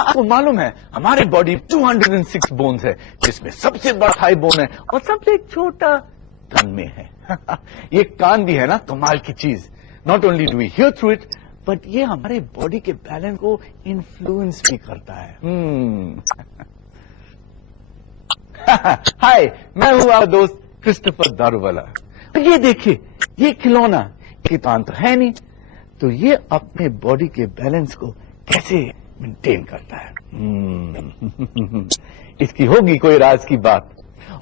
क्या आपको मालूम है हमारे बॉडी 206 बोन्स है, जिसमें सबसे बड़ा थाई बोन है और सबसे छोटा कान में है। ये कान भी है ना कमाल की चीज। Not only do we hear through it, but ये हमारे बॉडी के बैलेंस को इन्फ्लुएंस भी करता है। हाय, मैं हूँ आपका दोस्त क्रिस्टोफर दारूवाला। ये देखिए, ये खिलौना के कान तो है नहीं, तो ये अपने बॉडी के बैलेंस को कैसे मेंटेन करता है? इसकी होगी कोई राज की बात,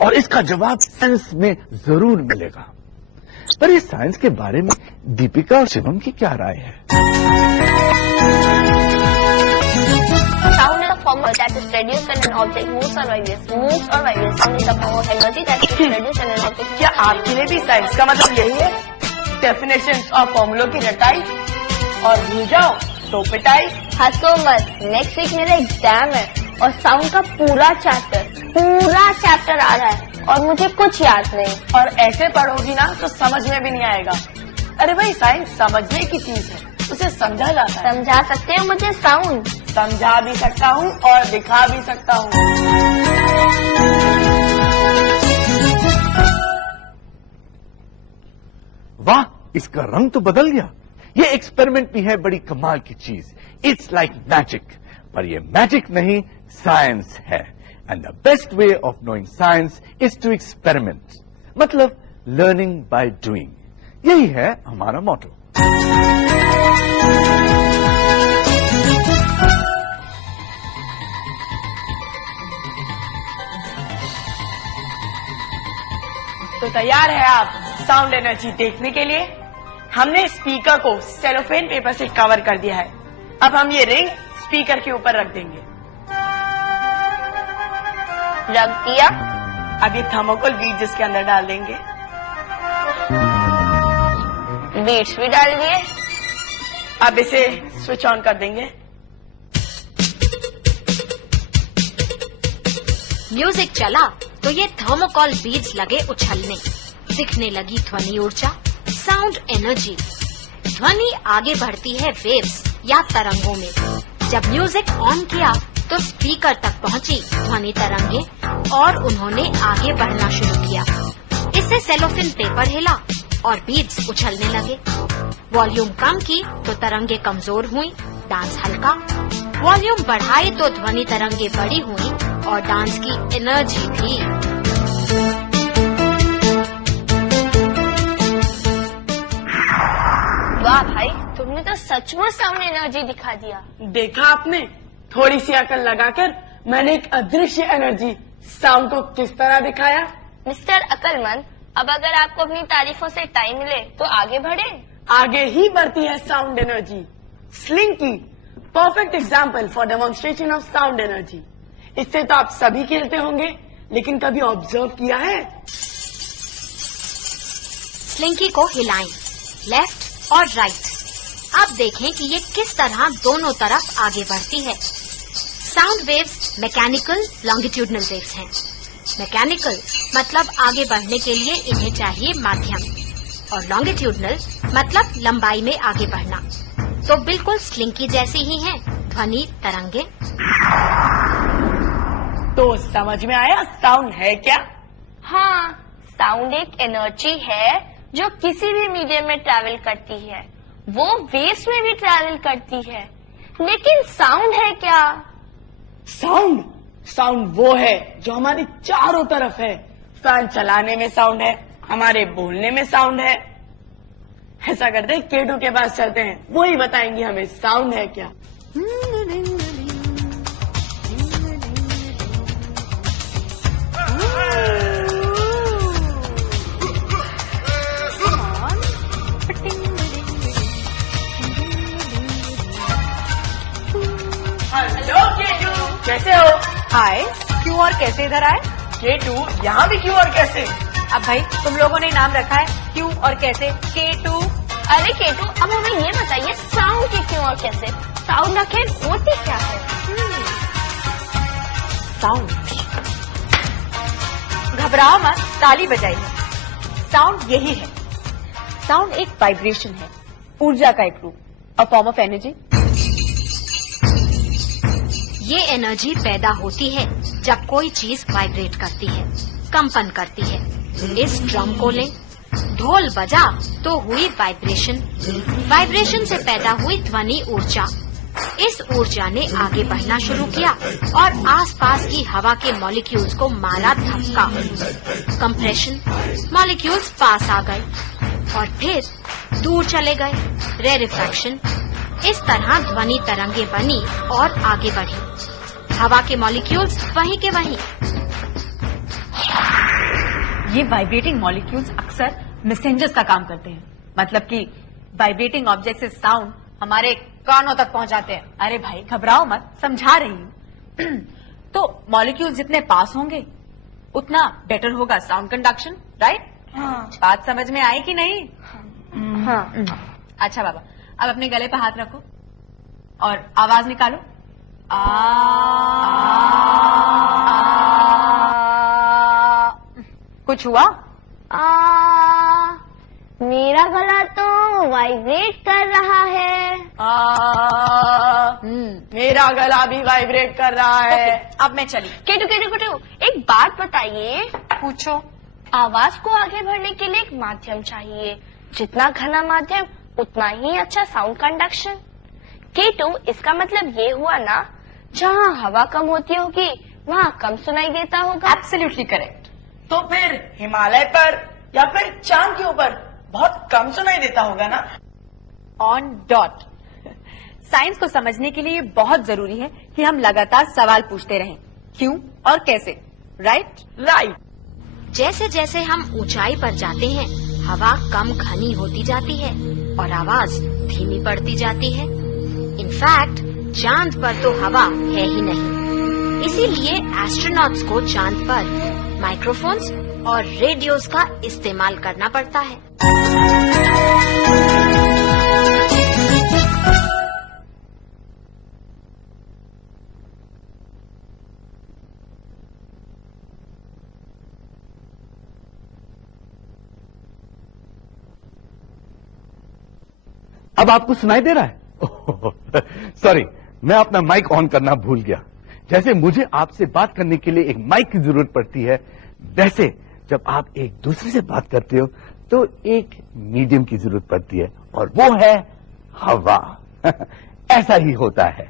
और इसका जवाब साइंस में जरूर मिलेगा। पर इस साइंस के बारे में दीपिका और शिवम की क्या राय है? Sound is a form that is produced when an object moves or vibrates. Sound is a form of energy that is produced when an object. क्या आपके लिए भी साइंस का मतलब यही है? डेफिनेशन और फॉर्मूलों की रटाई और भूल जाओ तो पिटाई। हंसो मत, नेक्स्ट वीक मेरा एग्जाम है और साउंड का पूरा चैप्टर आ रहा है और मुझे कुछ याद नहीं। और ऐसे पढ़ोगी ना तो समझ में भी नहीं आएगा। अरे भाई, साइंस समझने की चीज है, उसे समझा जाता है। समझा सकते हो मुझे साउंड? समझा भी सकता हूँ और दिखा भी सकता हूँ। वाह, इसका रंग तो बदल गया। ये एक्सपेरिमेंट भी है बड़ी कमाल की चीज। इट्स लाइक मैजिक, पर ये मैजिक नहीं, साइंस है। And the best way of knowing science is to experiment, मतलब लर्निंग बाय डूइंग। यही है हमारा मोटो। तो तैयार है आप साउंड एनर्जी देखने के लिए? हमने स्पीकर को सेलोफेन पेपर से कवर कर दिया है। अब हम ये रिंग स्पीकर के ऊपर रख देंगे। रख दिया। अब ये थर्मोकोल बीट जिसके अंदर डाल देंगे। बीट्स भी डाल दिए। अब इसे स्विच ऑन कर देंगे। म्यूजिक चला तो ये थर्मोकॉल बीड्स लगे उछलने, दिखने लगी ध्वनि ऊर्जा, साउंड एनर्जी। ध्वनि आगे बढ़ती है वेव्स या तरंगों में। जब म्यूजिक ऑन किया तो स्पीकर तक पहुंची ध्वनि तरंगे और उन्होंने आगे बढ़ना शुरू किया। इससे सेलोफेन पेपर हिला और बीड्स उछलने लगे। वॉल्यूम कम की तो तरंगे कमजोर हुई, डांस हल्का। वॉल्यूम बढ़ाई तो ध्वनि तरंगे बड़ी हुई और डांस की एनर्जी भी। वाह भाई, तुमने तो सचमुच साउंड एनर्जी दिखा दिया। देखा आपने, थोड़ी सी अकल लगाकर मैंने एक अदृश्य एनर्जी साउंड को किस तरह दिखाया। मिस्टर अकलमंद, अब अगर आपको अपनी तारीफों से टाइम मिले तो आगे बढ़े। आगे ही बढ़ती है sound energy. Slinky, perfect example for demonstration of sound energy. इससे तो आप सभी खेलते होंगे, लेकिन कभी ऑब्जर्व किया है? स्लिंकी को हिलाएं, लेफ्ट और राइट। अब देखें कि ये किस तरह दोनों तरफ आगे बढ़ती है। Sound waves mechanical longitudinal waves हैं। मैकेनिकल मतलब आगे बढ़ने के लिए इन्हें चाहिए माध्यम, और लॉन्गिट्यूडनल मतलब लंबाई में आगे बढ़ना। तो बिल्कुल स्लिंकी जैसी ही हैं ध्वनि तरंगे। तो समझ में आया साउंड है क्या? हाँ, साउंड एक एनर्जी है जो किसी भी मीडियम में ट्रैवल करती है। वो वेव्स में भी ट्रैवल करती है। लेकिन साउंड है क्या? साउंड वो है जो हमारे चारों तरफ है। फैन चलाने में साउंड है, हमारे बोलने में साउंड है। ऐसा करते हैं, केटू के पास चलते हैं, वो ही बताएंगी हमें साउंड है क्या। हेलो केटू, कैसे हो? हाय, क्यों और कैसे इधर आए? केटू, यहाँ भी क्यों और कैसे? अब भाई तुम लोगों ने नाम रखा है क्यों और कैसे, K2। अरे केटू, अब हमें ये बताइए साउंड के क्यों और कैसे। साउंड आखिर होती क्या है? साउंड, घबराओ मत, ताली बजाइए। साउंड यही है। साउंड एक वाइब्रेशन है, ऊर्जा का एक रूप, अ फॉर्म ऑफ एनर्जी। ये एनर्जी पैदा होती है जब कोई चीज वाइब्रेट करती है, कंपन करती है। इस ड्रम को लें, ढोल बजा तो हुई वाइब्रेशन, वाइब्रेशन से पैदा हुई ध्वनि ऊर्जा। इस ऊर्जा ने आगे बढ़ना शुरू किया और आसपास की हवा के मॉलिक्यूल्स को मारा धक्का। कंप्रेशन, मॉलिक्यूल्स पास आ गए और फिर दूर चले गए। रेरिफैक्शन, इस तरह ध्वनि तरंगे बनी और आगे बढ़ी। हवा के मॉलिक्यूल्स वहीं के वहीं। ये वाइब्रेटिंग मॉलिक्यूल्स अक्सर मैसेंजर्स का काम करते हैं, मतलब कि वाइब्रेटिंग ऑब्जेक्ट से साउंड हमारे कानों तक पहुंचाते हैं। अरे भाई घबराओ मत, समझा रही हूँ। तो मॉलिक्यूल जितने पास होंगे उतना बेटर होगा साउंड कंडक्शन, राइट? हाँ। बात समझ में आई कि नहीं? हाँ। अच्छा बाबा, अब अपने गले पे हाथ रखो और आवाज निकालो। कुछ हुआ? मेरा गला तो वाइब्रेट कर रहा है। मेरा गला भी वाइब्रेट कर रहा है। अब मैं चली। केटू, एक बात बताइए। पूछो। आवाज को आगे बढ़ने के लिए एक माध्यम चाहिए, जितना घना माध्यम उतना ही अच्छा साउंड कंडक्शन। केटू, इसका मतलब ये हुआ ना, जहाँ हवा कम होती होगी वहाँ कम सुनाई देता होगा। Absolutely correct. तो फिर हिमालय पर या फिर चांद के ऊपर बहुत कम सुनाई देता होगा ना? On dot. साइंस को समझने के लिए ये बहुत जरूरी है कि हम लगातार सवाल पूछते रहें, क्यों और कैसे, राइट? राइट। जैसे जैसे हम ऊंचाई पर जाते हैं, हवा कम घनी होती जाती है और आवाज धीमी पड़ती जाती है। इनफैक्ट चांद पर तो हवा है ही नहीं। इसीलिए एस्ट्रोनॉट्स को चांद पर माइक्रोफोन्स और रेडियोस का इस्तेमाल करना पड़ता है। अब आपको सुनाई दे रहा है? सॉरी, मैं अपना माइक ऑन करना भूल गया। जैसे मुझे आपसे बात करने के लिए एक माइक की जरूरत पड़ती है, वैसे जब आप एक दूसरे से बात करते हो तो एक मीडियम की जरूरत पड़ती है, और वो है हवा। ऐसा ही होता है।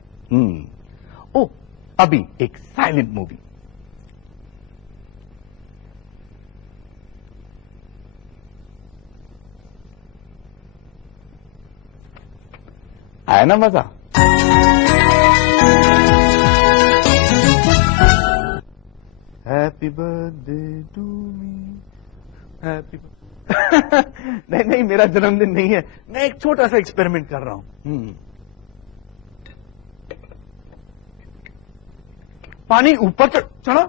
ओ, अभी एक साइलेंट मूवी। आया ना मजा? Happy birthday to me, happy. नहीं, मेरा जन्मदिन नहीं है, मैं एक छोटा सा एक्सपेरिमेंट कर रहा हूं। पानी ऊपर चढ़ा,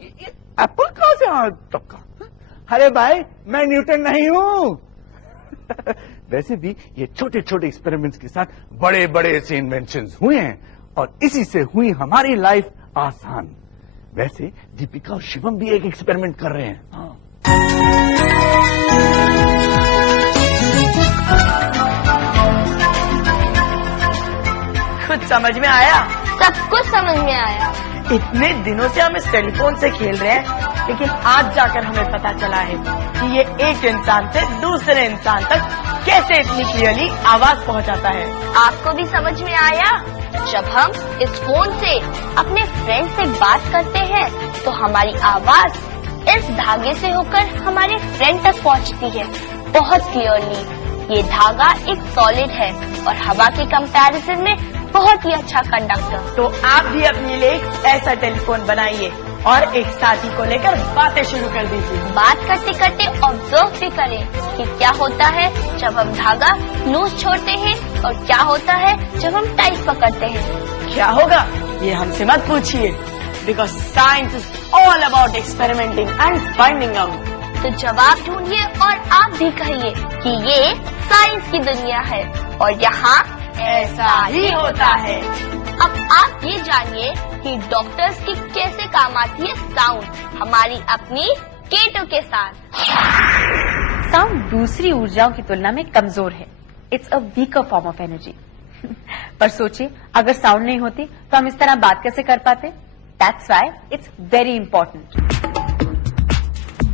ये एप्पल कहां से आ टपका? अरे भाई, मैं न्यूटन नहीं हूं। वैसे भी ये छोटे छोटे एक्सपेरिमेंट्स के साथ बड़े बड़े ऐसे इन्वेंशंस हुए हैं, और इसी से हुई हमारी लाइफ आसान। वैसे दीपिका और शिवम भी एक एक्सपेरिमेंट कर रहे हैं। हाँ। कुछ समझ में आया? सब कुछ समझ में आया। इतने दिनों से हम इस टेलीफोन से खेल रहे हैं, लेकिन आज जाकर हमें पता चला है कि ये एक इंसान से दूसरे इंसान तक कैसे इतनी क्लियरली आवाज पहुंचाता है। आपको भी समझ में आया? जब हम इस फोन से अपने फ्रेंड से बात करते हैं तो हमारी आवाज इस धागे से होकर हमारे फ्रेंड तक पहुंचती है बहुत क्लियरली। ये धागा एक सॉलिड है और हवा के कंपैरिजन में बहुत ही अच्छा कंडक्टर। तो आप भी अपने लिए एक ऐसा टेलीफोन बनाइए और एक साथी को लेकर बातें शुरू कर दीजिए। बात करते करते ऑब्जर्व भी करें कि क्या होता है जब हम धागा लूज छोड़ते हैं और क्या होता है जब हम टाइट पकड़ते हैं। क्या होगा ये हमसे मत पूछिए, because science is all about experimenting and finding out. तो जवाब ढूंढिए और आप भी कहिए कि ये साइंस की दुनिया है और यहाँ ऐसा ही होता है। अब आप ये जानिए कि डॉक्टर्स की कैसे काम आती है साउंड हमारी अपनी केटू के साथ। साउंड दूसरी ऊर्जाओं की तुलना में कमजोर है। It's a weaker form of energy. पर सोचिए, अगर साउंड नहीं होती तो हम इस तरह बात कैसे कर पाते? That's why it's very important.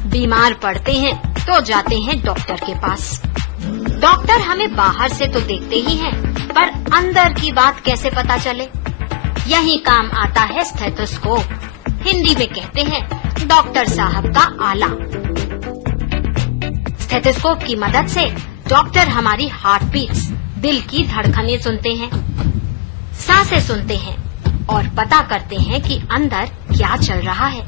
बीमार पड़ते हैं तो जाते हैं डॉक्टर के पास। डॉक्टर हमें बाहर से तो देखते ही हैं, पर अंदर की बात कैसे पता चले? यही काम आता है स्टेथोस्कोप। हिंदी में कहते हैं डॉक्टर साहब का आला। स्टेथोस्कोप की मदद से डॉक्टर हमारी हार्ट बीट्स, दिल की धड़कनें सुनते हैं, सांसें सुनते हैं और पता करते हैं कि अंदर क्या चल रहा है।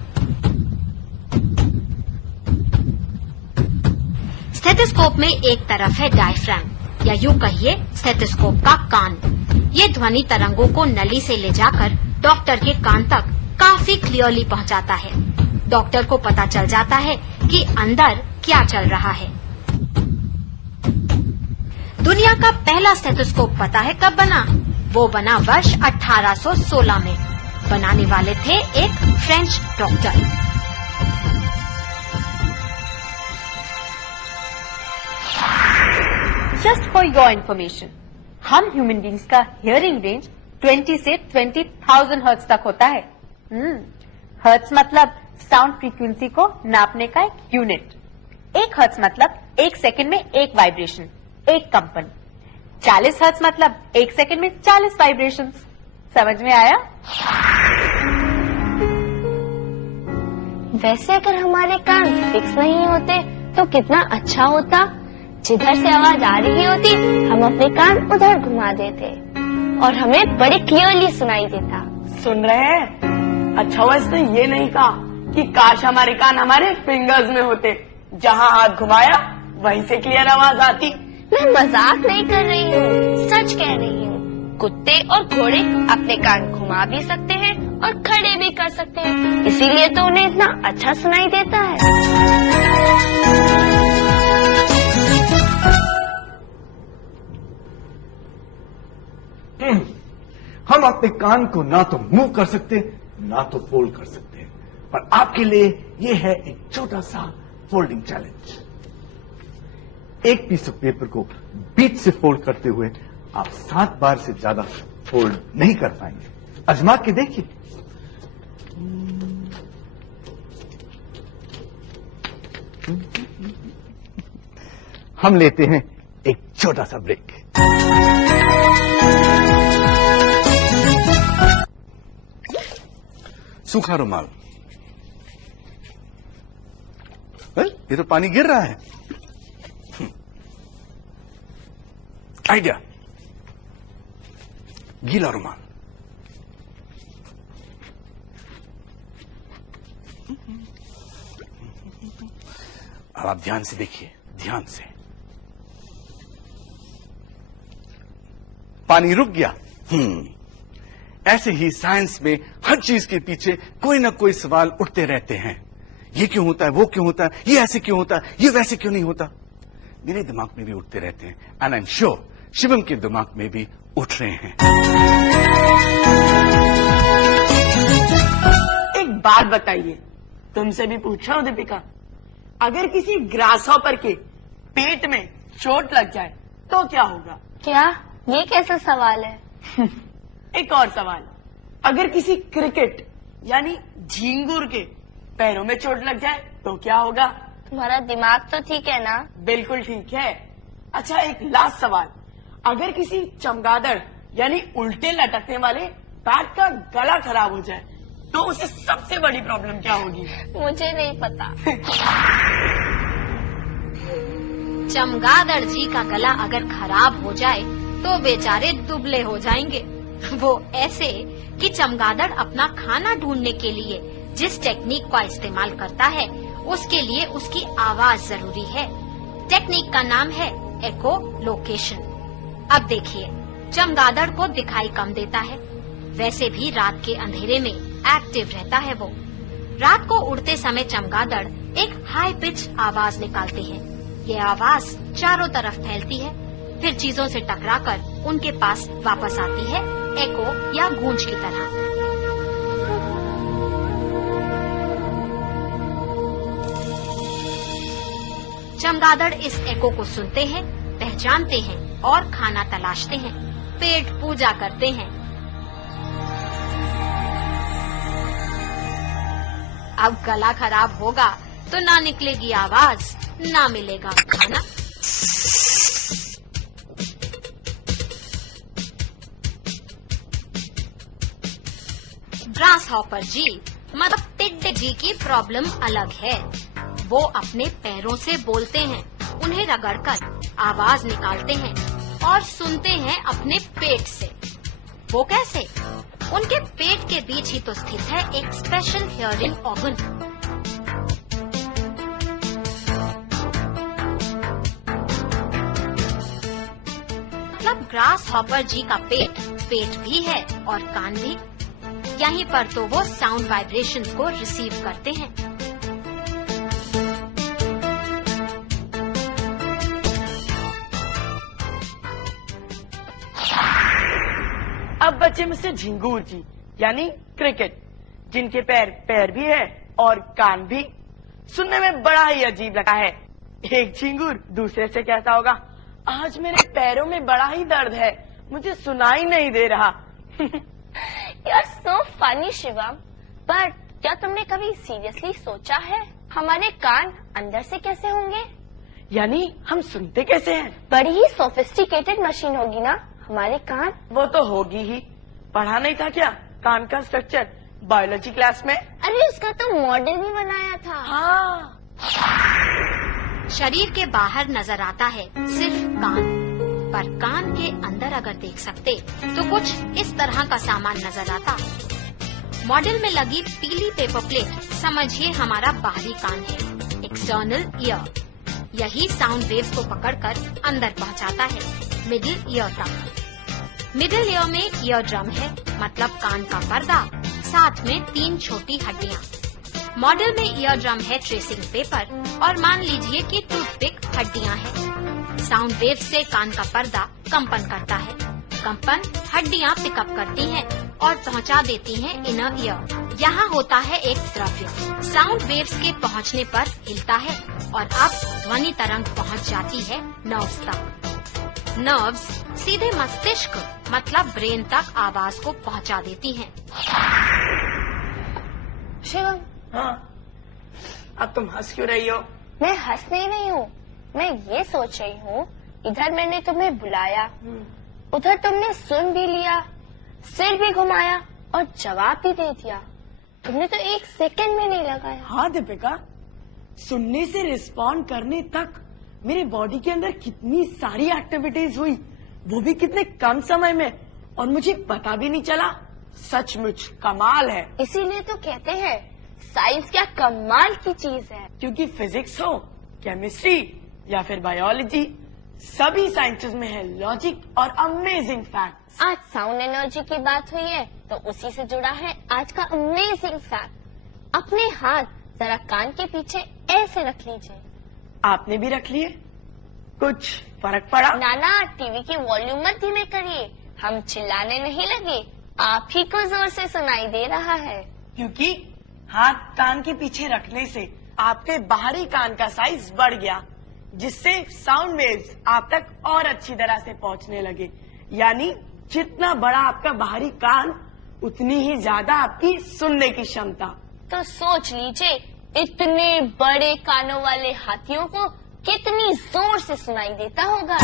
स्टेथोस्कोप में एक तरफ है डायफ्राम या यूं कहिए स्टेथोस्कोप का कान। ये ध्वनि तरंगों को नली से ले जाकर डॉक्टर के कान तक काफी क्लियरली पहुंचाता है। डॉक्टर को पता चल जाता है कि अंदर क्या चल रहा है। दुनिया का पहला स्टेथोस्कोप पता है कब बना? वो बना वर्ष 1816 में। बनाने वाले थे एक French doctor. Just for your information, हम ह्यूमन बींग्स का हियरिंग रेंज 20 से 20,000 हर्ट्ज तक होता है। हर्ट्ज मतलब साउंड फ्रीक्वेंसी को नापने का एक यूनिट। एक हर्ट्ज मतलब एक सेकंड में एक वाइब्रेशन, एक कंपन। 40 हर्ट्ज मतलब एक सेकंड में 40 वाइब्रेशंस। समझ में आया? वैसे अगर हमारे कान फिक्स नहीं होते तो कितना अच्छा होता। जिधर से आवाज आ रही होती हम अपने कान उधर घुमा देते और हमें बड़े क्लियरली सुनाई देता। सुन रहे हैं? अच्छा हुआ इसने ये नहीं कहा कि काश हमारे कान हमारे फिंगर्स में होते, जहाँ हाथ घुमाया वहीं से क्लियर आवाज आती। मैं मजाक नहीं कर रही हूँ, सच कह रही हूँ। कुत्ते और घोड़े अपने कान घुमा भी सकते हैं और खड़े भी कर सकते हैं, इसीलिए तो उन्हें इतना अच्छा सुनाई देता है। हम अपने कान को ना तो मूव कर सकते ना तो फोल्ड कर सकते, पर आपके लिए यह है एक छोटा सा फोल्डिंग चैलेंज। एक पीस ऑफ पेपर को बीच से फोल्ड करते हुए आप 7 बार से ज्यादा फोल्ड नहीं कर पाएंगे। आजमा के देखिए। हम लेते हैं एक छोटा सा ब्रेक। सूखा रुमाल। ये तो पानी गिर रहा है। आइडिया, गीला रुमाल। अब आप ध्यान से देखिए, ध्यान से। पानी रुक गया। ऐसे ही साइंस में हर चीज के पीछे कोई ना कोई सवाल उठते रहते हैं। ये क्यों होता है, वो क्यों होता है, ये ऐसे क्यों होता है, ये वैसे क्यों नहीं होता। मेरे दिमाग में भी उठते रहते हैं, and I am sure Shivam के दिमाग में भी उठ रहे हैं। एक बात बताइए, तुमसे भी पूछ रहा हूँ दीपिका, अगर किसी ग्रास हॉपर के पेट में चोट लग जाए तो क्या होगा? क्या? ये कैसा सवाल है? एक और सवाल, अगर किसी क्रिकेट यानी झींगुर के पैरों में चोट लग जाए तो क्या होगा? तुम्हारा दिमाग तो ठीक है ना? बिल्कुल ठीक है। अच्छा, एक लास्ट सवाल, अगर किसी चमगादड़ यानी उल्टे लटकने वाले बैट का गला खराब हो जाए तो उसे सबसे बड़ी प्रॉब्लम क्या होगी? मुझे नहीं पता। चमगादड़ जी का गला अगर खराब हो जाए तो बेचारे दुबले हो जाएंगे। वो ऐसे कि चमगादड़ अपना खाना ढूंढने के लिए जिस टेक्निक का इस्तेमाल करता है उसके लिए उसकी आवाज जरूरी है। टेक्निक का नाम है एको लोकेशन। अब देखिए, चमगादड़ को दिखाई कम देता है, वैसे भी रात के अंधेरे में एक्टिव रहता है वो। रात को उड़ते समय चमगादड़ एक हाई पिच आवाज निकालते हैं। ये आवाज चारों तरफ फैलती है, फिर चीजों से टकराकर उनके पास वापस आती है, एको या गूंज की तरह। चमगादड़ इस एको को सुनते हैं, पहचानते हैं और खाना तलाशते हैं। पेट पूजा करते हैं। अब गला खराब होगा तो ना निकलेगी आवाज, ना मिलेगा खाना। ग्रास हॉपर जी मतलब टिड्डे जी की प्रॉब्लम अलग है। वो अपने पैरों से बोलते हैं, उन्हें रगड़कर आवाज निकालते हैं और सुनते हैं अपने पेट से। वो कैसे? उनके पेट के बीच ही तो स्थित है एक स्पेशल हियरिंग ऑर्गन। मतलब ग्रास हॉपर जी का पेट भी है और कान भी। यहीं पर तो वो साउंड वाइब्रेशंस को रिसीव करते हैं। अब बचे मुझसे झिंगूर जी यानी क्रिकेट, जिनके पैर भी है और कान भी। सुनने में बड़ा ही अजीब लगा है। एक झिंगूर दूसरे से कहता होगा, आज मेरे पैरों में बड़ा ही दर्द है, मुझे सुनाई नहीं दे रहा। You're so funny, Shivam. But क्या तुमने कभी सीरियसली सोचा है हमारे कान अंदर से कैसे होंगे? यानी हम सुनते कैसे हैं? बड़ी ही सोफिस्टिकेटेड मशीन होगी ना हमारे कान। वो तो होगी ही। पढ़ा नहीं था क्या कान का स्ट्रक्चर बायोलॉजी क्लास में? अरे उसका तो मॉडल भी बनाया था। हाँ। शरीर के बाहर नजर आता है सिर्फ कान, पर कान के अंदर अगर देख सकते तो कुछ इस तरह का सामान नजर आता। मॉडल में लगी पीली पेपर प्लेट समझिए हमारा बाहरी कान है, एक्सटर्नल ईयर। यही साउंड वेव्स को पकड़कर अंदर पहुंचाता है मिडिल ईयर तक। मिडिल ईयर में ईयर ड्रम है, मतलब कान का पर्दा, साथ में 3 छोटी हड्डियां। मॉडल में ईयर ड्रम है ट्रेसिंग पेपर और मान लीजिए कि टूथपिक हड्डियां हैं। साउंड वेव से कान का पर्दा कंपन करता है। कंपन हड्डियां पिकअप करती हैं और पहुंचा देती हैं इनर ईयर। यहाँ होता है एक द्रव्य, साउंड वेव्स के पहुँचने पर हिलता है और अब ध्वनि तरंग पहुँच जाती है नर्व्स तक। नर्व्स सीधे मस्तिष्क मतलब ब्रेन तक आवाज को पहुँचा देती हैं। शिवम, हाँ, अब तुम हंस क्यों रही हो? मैं हंस नहीं रही हूँ, मैं ये सोच रही हूँ इधर मैंने तुम्हें बुलाया, उधर तुमने सुन भी लिया, सिर भी घुमाया और जवाब भी दे दिया। तुमने तो 1 सेकंड में नहीं लगाया। हाँ दीपिका, सुनने से रिस्पॉन्ड करने तक मेरे बॉडी के अंदर कितनी सारी एक्टिविटीज हुई, वो भी कितने कम समय में, और मुझे पता भी नहीं चला। सचमुच कमाल है। इसीलिए तो कहते हैं साइंस क्या कमाल की चीज है। क्योंकि फिजिक्स हो, केमिस्ट्री या फिर बायोलॉजी, सभी साइंसेस में है लॉजिक और अमेजिंग फैक्ट। आज साउंड एनर्जी की बात हुई है तो उसी से जुड़ा है आज का अमेजिंग फैक्ट। अपने हाथ जरा कान के पीछे ऐसे रख लीजिए। आपने भी रख लिए? कुछ फर्क पड़ा? नाना, टीवी की वॉल्यूम मत धीमे करिए, हम चिल्लाने नहीं लगे, आप ही को जोर से सुनाई दे रहा है। क्योंकि हाथ कान के पीछे रखने से आपके बाहरी कान का साइज बढ़ गया, जिससे साउंड वेव्स आप तक और अच्छी तरह से पहुंचने लगे। यानी जितना बड़ा आपका बाहरी कान, उतनी ही ज्यादा आपकी सुनने की क्षमता। तो सोच लीजिए इतने बड़े कानों वाले हाथियों को कितनी जोर से सुनाई देता होगा।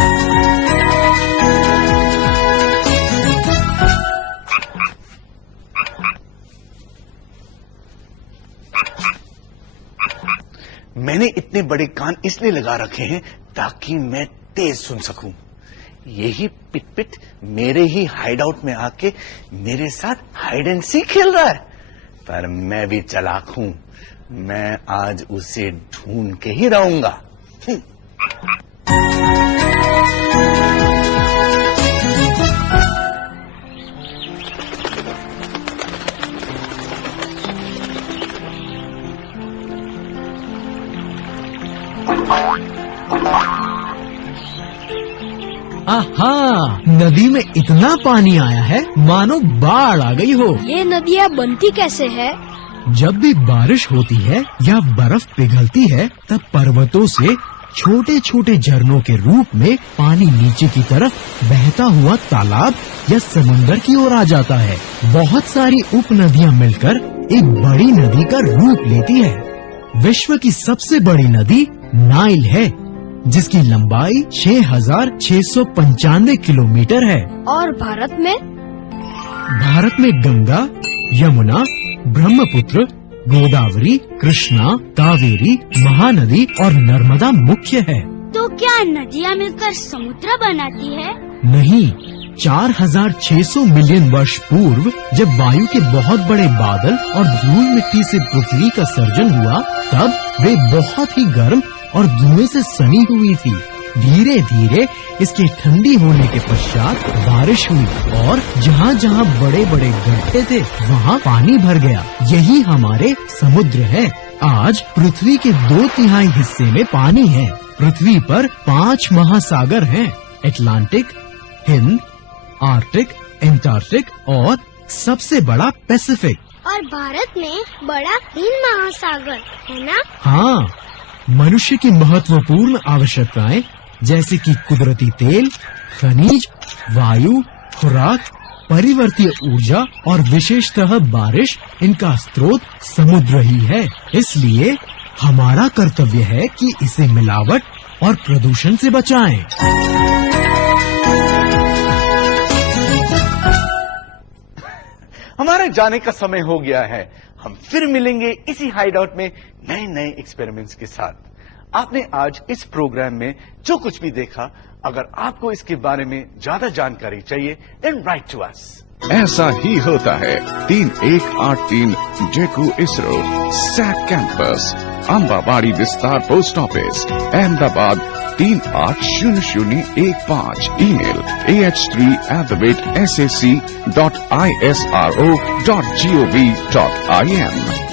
मैंने इतने बड़े कान इसलिए लगा रखे हैं ताकि मैं तेज सुन सकूं। यही पिट पिट मेरे ही हाइड आउट में आके मेरे साथ हाइड एंड सीक खेल रहा है। पर मैं भी चालाक हूं, मैं आज उसे ढूंढ के ही रहूंगा। आहा, नदी में इतना पानी आया है मानो बाढ़ आ गई हो। ये नदियाँ बनती कैसे है? जब भी बारिश होती है या बर्फ पिघलती है तब पर्वतों से छोटे छोटे झरनों के रूप में पानी नीचे की तरफ बहता हुआ तालाब या समुंदर की ओर आ जाता है। बहुत सारी उप नदियाँ मिलकर एक बड़ी नदी का रूप लेती है। विश्व की सबसे बड़ी नदी नाइल है, जिसकी लंबाई 6,695 किलोमीटर है। और भारत में गंगा, यमुना, ब्रह्मपुत्र, गोदावरी, कृष्णा, कावेरी, महानदी और नर्मदा मुख्य है। तो क्या नदियाँ मिलकर समुद्र बनाती है? नहीं, 4,600 मिलियन वर्ष पूर्व जब वायु के बहुत बड़े बादल और धूल मिट्टी से पृथ्वी का सर्जन हुआ, तब वे बहुत ही गर्म और धुएं से सनी हुई थी। धीरे धीरे इसके ठंडी होने के पश्चात बारिश हुई और जहाँ जहाँ बड़े बड़े गड्ढे थे वहाँ पानी भर गया। यही हमारे समुद्र है। आज पृथ्वी के 2/3 हिस्से में पानी है। पृथ्वी पर 5 महासागर हैं: अटलांटिक, हिंद, आर्कटिक, एंटार्क्टिक और सबसे बड़ा पैसिफिक। और भारत में बड़ा हिंद महासागर है ना? हाँ, मनुष्य की महत्वपूर्ण आवश्यकताएं जैसे कि कुदरती तेल, खनिज, वायु, खुराक, परिवर्तीय ऊर्जा और विशेषतः बारिश, इनका स्रोत समुद्र ही है। इसलिए हमारा कर्तव्य है कि इसे मिलावट और प्रदूषण से बचाएं। हमारे जाने का समय हो गया है। हम फिर मिलेंगे इसी हाइडआउट में नए नए एक्सपेरिमेंट्स के साथ। आपने आज इस प्रोग्राम में जो कुछ भी देखा, अगर आपको इसके बारे में ज्यादा जानकारी चाहिए, देन राइट टू अस। ऐसा ही होता है। 3183 जेकू इसरो सैक कैंपस, अंबाबाड़ी विस्तार post office, Ahmedabad 380015। Email ah3@sac.isro.gov.in।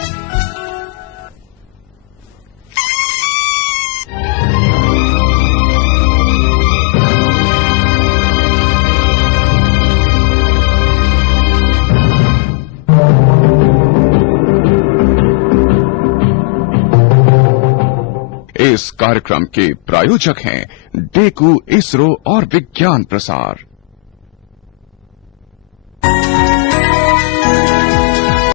इस कार्यक्रम के प्रायोजक हैं डेकू इसरो और विज्ञान प्रसार।